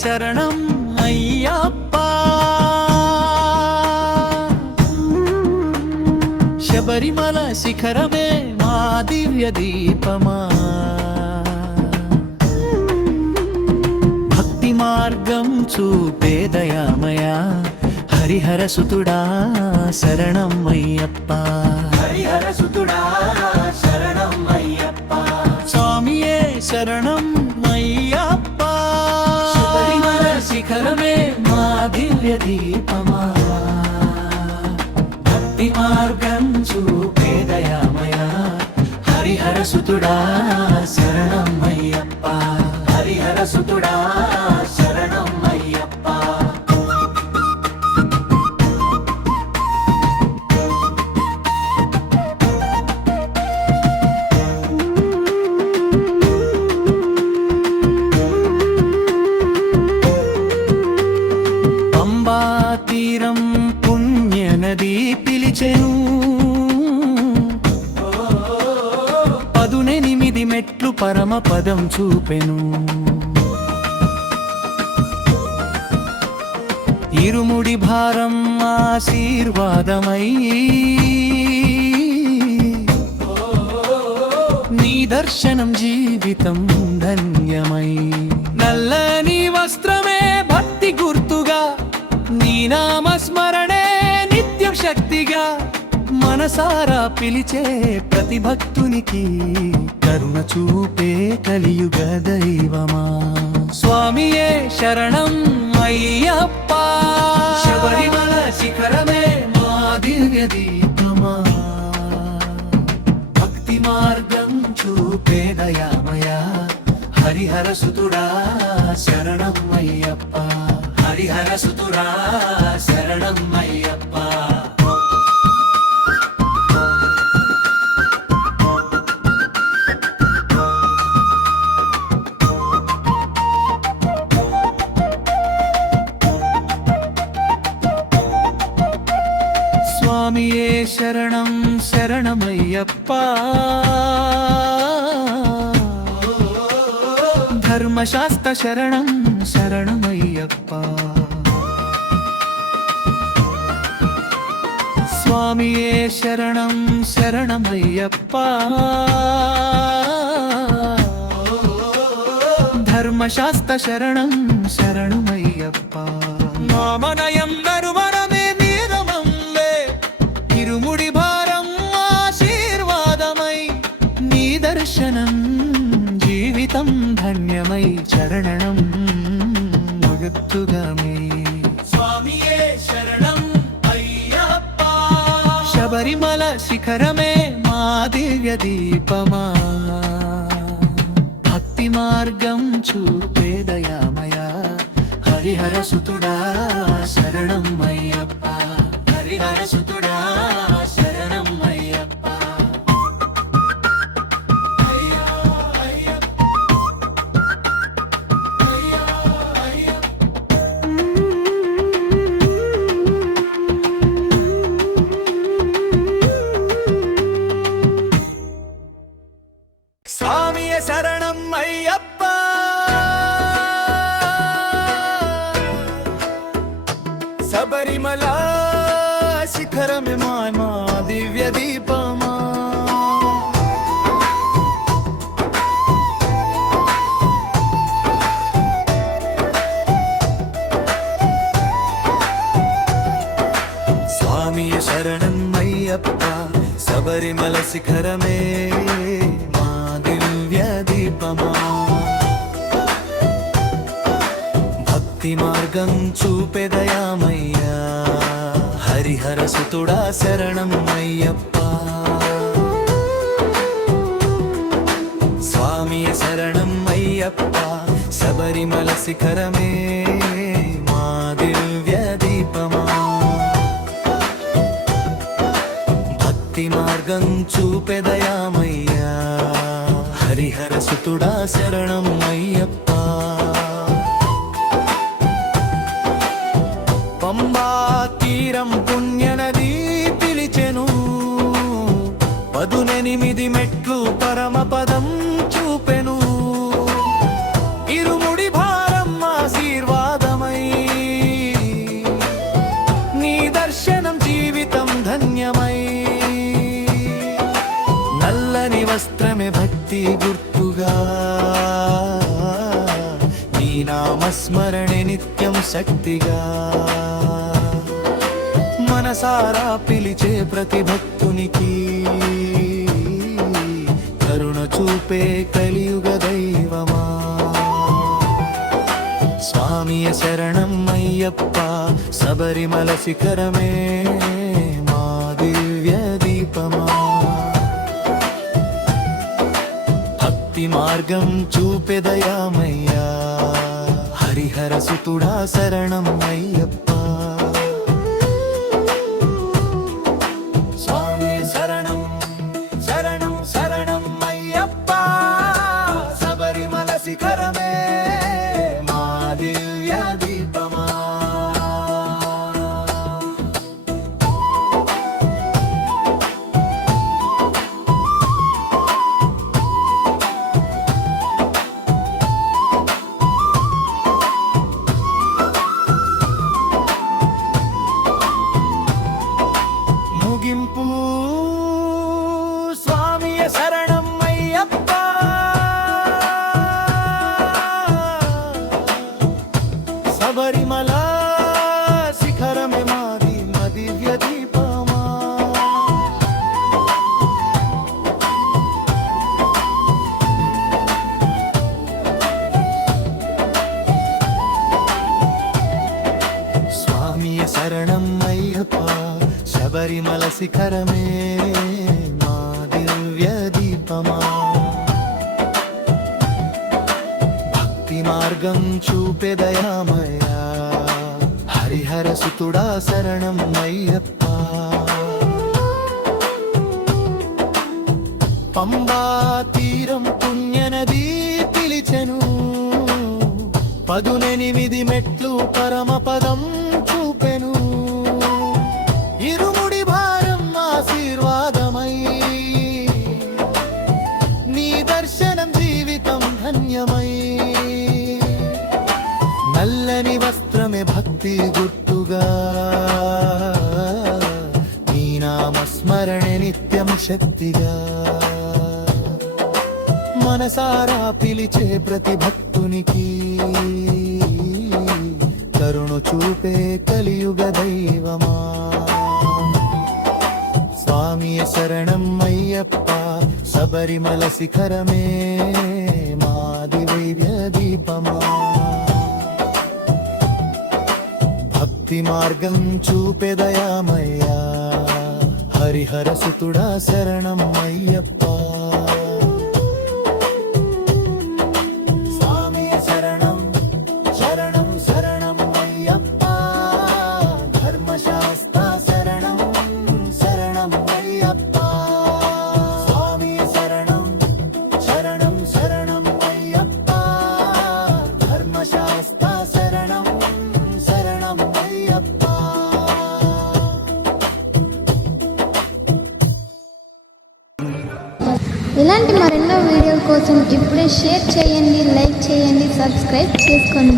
శరణం అయ్యప్ప శబరిమల శిఖరమే మా దివ్య దీపమా భక్తి మార్గం చూపే దయామయా హరిహర సుతుడా శరణం అయ్యప్ప హరిహర సుతుడా శరణం అయ్యప్ప స్వామియే శరణం అయ్యప్ప శబరిమల శిఖరమే మా దివ్య దీపమా భక్తి మార్గం చూపే దయామయా హరిహర సుతుడా శరణం అయ్యప్ప హరిహర సుతుడా శరణం అయ్యప్ప పంబా తీరం పుణ్య నది పిలిచెను 18 మెట్లు పరమ పదం చూపెను ఇరుముడి భారం ఆశీర్వాదమై నీ దర్శనం జీవితం ధన్యమై నల్లని వస్త్రమే భక్తి గుర్తుగా నీ నామస్మరణే నిత్యం శక్తిగా మనసారా పిలిచే ప్రతి భక్తునికి కరుణ చూపే కలియుగ దైవమా స్వామియే శరణం అయ్యప్ప శబరిమల శిఖరమే మా దివ్య దీపమా భక్తి మార్గం చూపే దయామయా హరిహర సుతుడా శరణం అయ్యప్ప హరిహర సుతుడా శరణం అయ్యప్ప స్వామియే శరణం శరణమయ్యప్ప ధర్మశాస్త్ర శరణం శరణమయ్యప్ప స్వామియే శరణం శరణమయ్యప్ప ధర్మశాస్త్ర శరణం శరణమయ్యప్ప మామనయం నరుమరమే నీరమంలే ఇరుముడి భారం ఆశీర్వాదమై నీ దర్శనం జీవితం ధన్యమై చరణం ముగుత్తుగమే స్వామియే శరణం అయ్యప్ప శబరిమల శిఖరమే మా దివ్య దీపమా భక్తి మార్గం చూపే దయామయా హరిహర సుతుడా శరణం అయ్యప్ప హరిహర సుతుడా శరణం అయ్యప్ప స్వామియే శరణం అయ్యప్ప శబరిమల శిఖరమే మా దివ్య దీపమా స్వామియే శరణం అయ్యప్ప శబరిమల శిఖరమే మా దివ్య దీపమా భక్తి మార్గం చూపే దయామయ్యా హరిహర సుతుడా శరణం అయ్యప్ప స్వామియే శరణం అయ్యప్ప శబరిమల శిఖరమే మా దివ్య దీపమా భక్తి మార్గం చూపే దయామయ్యా హరిహర సుతుడా శరణం అయ్యప్ప పంబా తీరం పుణ్యనది పిలిచెను 18 మెట్లు పరమ పదం చూపెను ఇరుముడి భారం ఆశీర్వాదం స్మరణే నిత్యం శక్తిగా మనసారా పిలిచే ప్రతి భక్తునికి కరుణ చూపే కలియుగ దైవమా స్వామియ శరణం అయ్యప్ప శబరిమల శిఖరమే మా దివ్య దీపమా భక్తి మార్గం చూపెదయామయ్యా హరిహర సుతుడా శరణం అయ్యప్ప స్వామి శరణం శరణం శరణం అయ్యప్ప శబరిమల శిఖరమే మా దివ్య దీపమా ముగింపు స్వామియ శరణం అయ్యప్ప శబరిమల శిఖరమే మాది మా దివ్య దీపమా స్వామియ శరణం అయ్యప్ప శబరిమల శిఖరమే మా దివ్య దీపమా భక్తి మార్గం చూపెదయామయ్యా హరిహర సుతుడా శరణం అయ్యప్ప పంబా తీరం పుణ్యనది పిలిచెను 18 మెట్లు పరమపదం చూపెను ఇరుముడి భారం ఆశీర్వాదమై నీ దర్శనం జీవితం ధన్యమై నల్లని వస్త్రమే భక్తి గుర్తుగా నీ నామస్మరణే నిత్యం శక్తిగా మనసారా పిలిచే ప్రతి భక్తునికి కరుణ చూపే కలియుగ దైవమా స్వామియ శరణం అయ్యప్ప శబరిమల శిఖరమే మా దివ్య దీపమా భక్తి మార్గం చూపెదయామయ్యా హరిహర సుతుడా శరణం అయ్యప్ప ఇలాంటి మరెన్నో వీడియోల కోసం ఇప్పుడే షేర్ చేయండి, లైక్ చేయండి, సబ్స్క్రైబ్ చేసుకోండి.